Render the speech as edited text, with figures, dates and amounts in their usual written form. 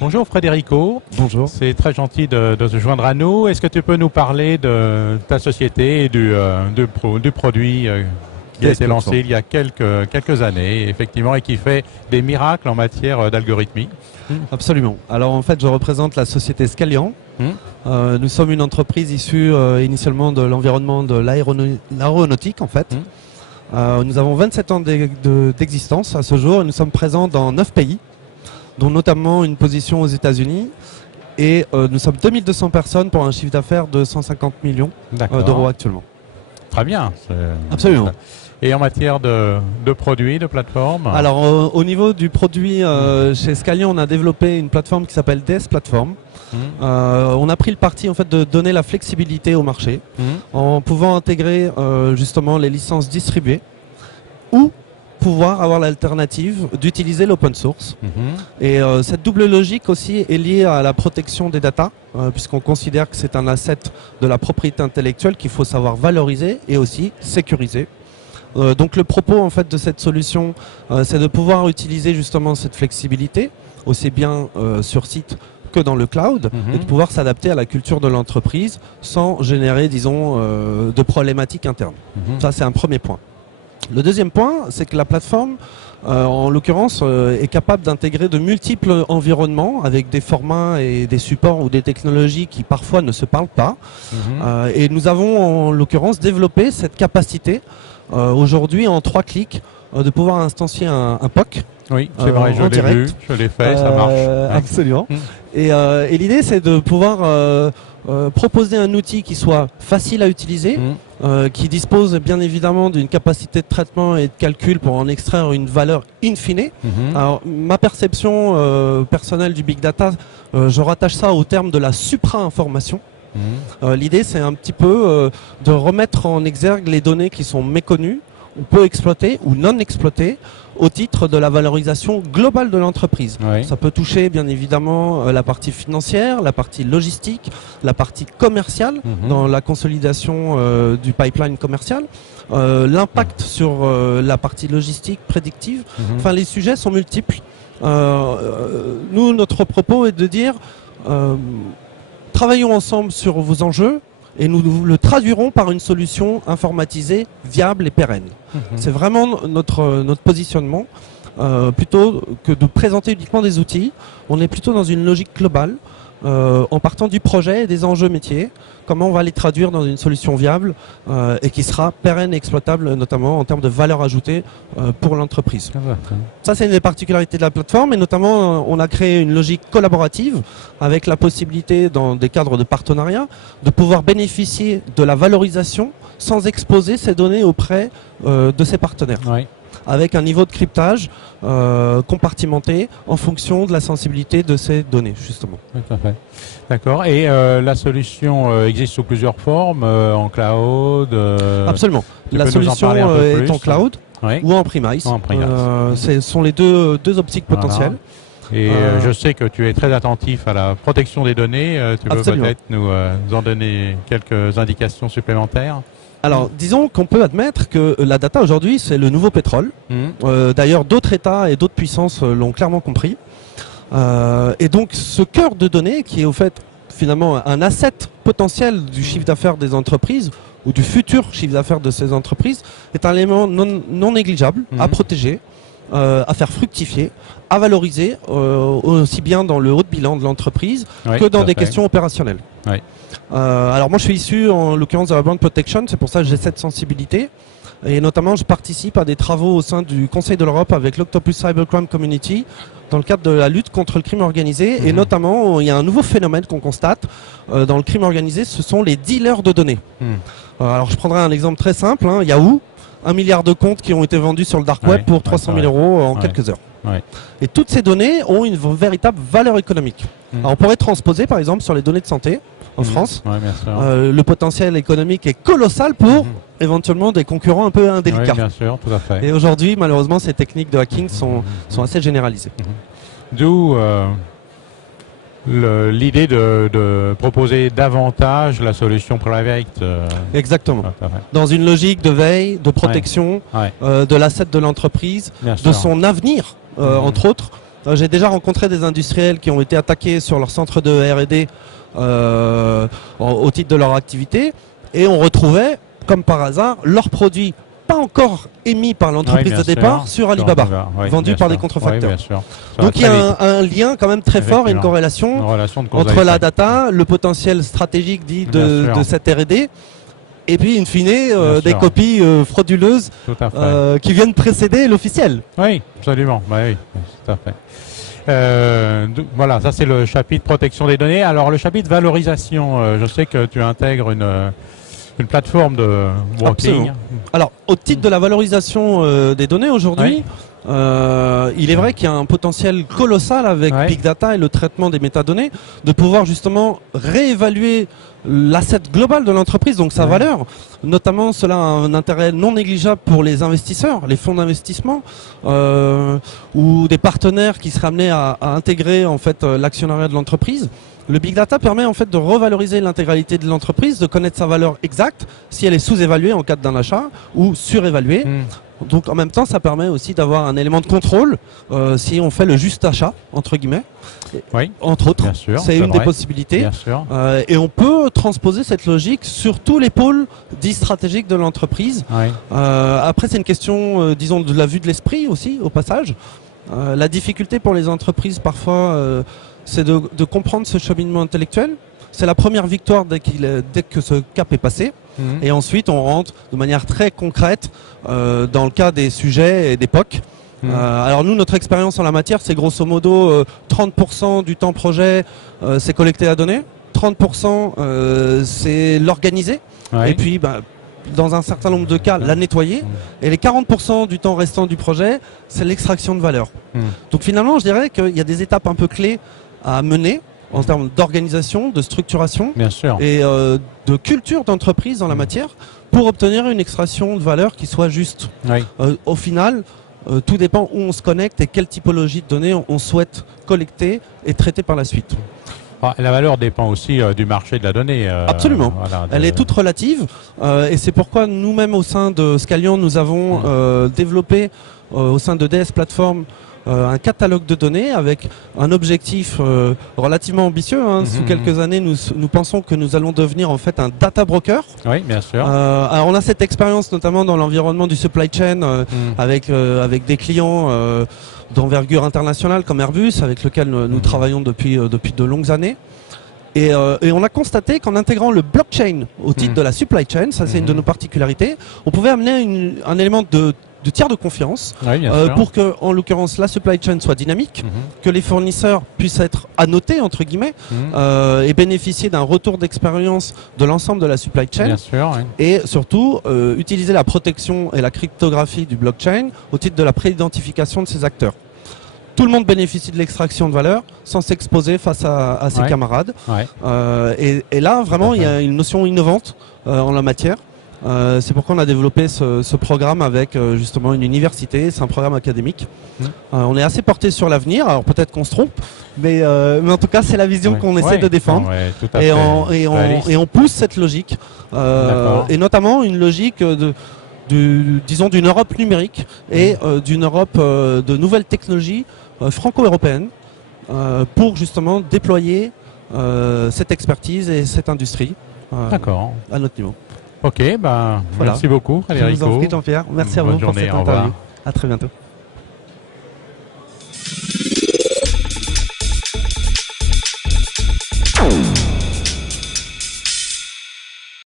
Bonjour Frédérico. Bonjour. C'est très gentil de se joindre à nous. Est-ce que tu peux nous parler de ta société et du produit qui a été lancé il y a quelques années, effectivement, et qui fait des miracles en matière d'algorithmie? Absolument. Alors en fait, je représente la société Scalian. Nous sommes une entreprise issue initialement de l'environnement de l'aéronautique en fait. Nous avons 27 ans d'existence à ce jour et nous sommes présents dans 9 pays, dont notamment une position aux États-Unis. Et nous sommes 2200 personnes pour un chiffre d'affaires de 150 millions d'euros actuellement. Très bien. Absolument. Et en matière de produits, de plateformes? Alors au niveau du produit, chez Scalian, on a développé une plateforme qui s'appelle DS Platform. On a pris le parti en fait de donner la flexibilité au marché en pouvant intégrer justement les licences distribuées ou pouvoir avoir l'alternative d'utiliser l'open source. Et cette double logique aussi est liée à la protection des datas, puisqu'on considère que c'est un asset de la propriété intellectuelle qu'il faut savoir valoriser et aussi sécuriser. Donc le propos en fait de cette solution, c'est de pouvoir utiliser justement cette flexibilité, aussi bien sur site que dans le cloud, et de pouvoir s'adapter à la culture de l'entreprise sans générer, disons, de problématiques internes. Ça, c'est un premier point. Le deuxième point, c'est que la plateforme, en l'occurrence, est capable d'intégrer de multiples environnements avec des formats et des supports ou des technologies qui parfois ne se parlent pas. Et nous avons, en l'occurrence, développé cette capacité, aujourd'hui, en 3 clics, de pouvoir instancier un POC. Oui, c'est vrai, je l'ai vu, je l'ai fait, ça marche. Absolument. Et l'idée, c'est de pouvoir proposer un outil qui soit facile à utiliser, qui dispose bien évidemment d'une capacité de traitement et de calcul pour en extraire une valeur in fine. Alors, ma perception personnelle du big data, je rattache ça au terme de la supra-information. L'idée, c'est un petit peu de remettre en exergue les données qui sont méconnues, ou peu exploitées, ou non exploitées, au titre de la valorisation globale de l'entreprise. Ça peut toucher bien évidemment la partie financière, la partie logistique, la partie commerciale dans la consolidation du pipeline commercial, l'impact sur la partie logistique prédictive. Enfin, les sujets sont multiples. Nous, notre propos est de dire travaillons ensemble sur vos enjeux et nous le traduirons par une solution informatisée, viable et pérenne. C'est vraiment notre positionnement. Plutôt que de présenter uniquement des outils, on est plutôt dans une logique globale, en partant du projet et des enjeux métiers, comment on va les traduire dans une solution viable et qui sera pérenne et exploitable, notamment en termes de valeur ajoutée pour l'entreprise. Ça, c'est une des particularités de la plateforme, et notamment on a créé une logique collaborative avec la possibilité, dans des cadres de partenariat, de pouvoir bénéficier de la valorisation sans exposer ces données auprès de ses partenaires. Avec un niveau de cryptage compartimenté en fonction de la sensibilité de ces données, justement. Tout à fait. D'accord. Et la solution existe sous plusieurs formes, en cloud Absolument. La solution est en cloud ou en premise. Ce sont les deux optiques potentielles. Et je sais que tu es très attentif à la protection des données. Tu peux peut-être nous en donner quelques indications supplémentaires? Alors, disons qu'on peut admettre que la data aujourd'hui, c'est le nouveau pétrole. D'ailleurs, d'autres États et d'autres puissances l'ont clairement compris. Et donc, ce cœur de données, qui est au fait finalement un asset potentiel du chiffre d'affaires des entreprises, ou du futur chiffre d'affaires de ces entreprises, est un élément non négligeable à protéger, à faire fructifier, à valoriser, aussi bien dans le haut de bilan de l'entreprise que dans des questions opérationnelles. Alors moi je suis issu en l'occurrence de la brand protection, c'est pour ça que j'ai cette sensibilité, et notamment je participe à des travaux au sein du Conseil de l'Europe avec l'Octopus Cybercrime Community dans le cadre de la lutte contre le crime organisé, et notamment il y a un nouveau phénomène qu'on constate dans le crime organisé, ce sont les dealers de données. Alors je prendrai un exemple très simple, Yahoo, 1 milliard de comptes qui ont été vendus sur le dark web pour 300 000 euros en quelques heures. Et toutes ces données ont une véritable valeur économique. Alors on pourrait transposer par exemple sur les données de santé en France. Le potentiel économique est colossal pour éventuellement des concurrents un peu indélicats. Bien sûr, tout à fait. Et aujourd'hui, malheureusement, ces techniques de hacking sont assez généralisées. D'où l'idée de proposer davantage la solution private. Exactement. Dans une logique de veille, de protection, de l'asset de l'entreprise, de son avenir, entre autres. J'ai déjà rencontré des industriels qui ont été attaqués sur leur centre de R&D au titre de leur activité, et on retrouvait, comme par hasard, leurs produits pas encore émis par l'entreprise de départ sur Alibaba, vendus par des contrefacteurs. Donc il y a un lien quand même très fort et une corrélation entre la data, le potentiel stratégique dit de cette R&D, et puis in fine des copies frauduleuses qui viennent précéder l'officiel. Oui, absolument. Bah, oui, tout à fait. Voilà, ça c'est le chapitre protection des données. Alors le chapitre valorisation, je sais que tu intègres une plateforme de working. Absolument. Alors, au titre de la valorisation des données aujourd'hui, il est vrai qu'il y a un potentiel colossal avec Big Data et le traitement des métadonnées, de pouvoir justement réévaluer l'asset global de l'entreprise, donc sa valeur. Notamment, cela a un intérêt non négligeable pour les investisseurs, les fonds d'investissement, ou des partenaires qui seraient amenés à intégrer en fait l'actionnariat de l'entreprise. Le Big Data permet en fait de revaloriser l'intégralité de l'entreprise, de connaître sa valeur exacte, si elle est sous-évaluée en cas d'un achat ou surévaluée. Donc en même temps, ça permet aussi d'avoir un élément de contrôle si on fait le juste achat, entre guillemets. Entre autres, c'est une des possibilités. Et on peut transposer cette logique sur tous les pôles dits stratégiques de l'entreprise. Après, c'est une question, disons, de la vue de l'esprit aussi, au passage. La difficulté pour les entreprises, parfois, c'est de comprendre ce cheminement intellectuel. C'est la première victoire dès que ce cap est passé. Et ensuite, on rentre de manière très concrète dans le cas des sujets et d'époque. Alors nous, notre expérience en la matière, c'est grosso modo 30% du temps projet, c'est collecter la donnée. 30% c'est l'organiser. Et puis, dans un certain nombre de cas, la nettoyer. Et les 40% du temps restant du projet, c'est l'extraction de valeur. Donc finalement, je dirais qu'il y a des étapes un peu clés à mener en termes d'organisation, de structuration et de culture d'entreprise dans la matière pour obtenir une extraction de valeur qui soit juste. Au final, tout dépend où on se connecte et quelle typologie de données on souhaite collecter et traiter par la suite. La valeur dépend aussi du marché de la donnée. Absolument. Elle est toute relative et c'est pourquoi nous-mêmes au sein de Scalian, nous avons développé au sein de DS Platform un catalogue de données avec un objectif relativement ambitieux. Sous quelques années, nous pensons que nous allons devenir en fait un data broker. Oui, bien sûr. Alors on a cette expérience notamment dans l'environnement du supply chain avec des clients d'envergure internationale comme Airbus, avec lequel nous travaillons depuis de longues années. Et on a constaté qu'en intégrant le blockchain au titre de la supply chain, ça c'est une de nos particularités, on pouvait amener un élément de tiers de confiance pour que, en l'occurrence, la supply chain soit dynamique, que les fournisseurs puissent être annotés, entre guillemets, et bénéficier d'un retour d'expérience de l'ensemble de la supply chain. Et surtout, utiliser la protection et la cryptographie du blockchain au titre de la préidentification de ces acteurs. Tout le monde bénéficie de l'extraction de valeur sans s'exposer face à ses camarades. Et là, vraiment, il y a une notion innovante en la matière. C'est pourquoi on a développé ce programme avec justement une université. C'est un programme académique. On est assez porté sur l'avenir. Alors peut-être qu'on se trompe, mais en tout cas c'est la vision qu'on essaie de défendre. Et on pousse cette logique, et notamment une logique disons d'une Europe numérique et d'une Europe de nouvelles technologies franco-européennes pour justement déployer cette expertise et cette industrie à notre niveau. Ok, merci beaucoup Frédérico. Je vous en prie Jean-Pierre, merci à vous pour cette interview. À très bientôt.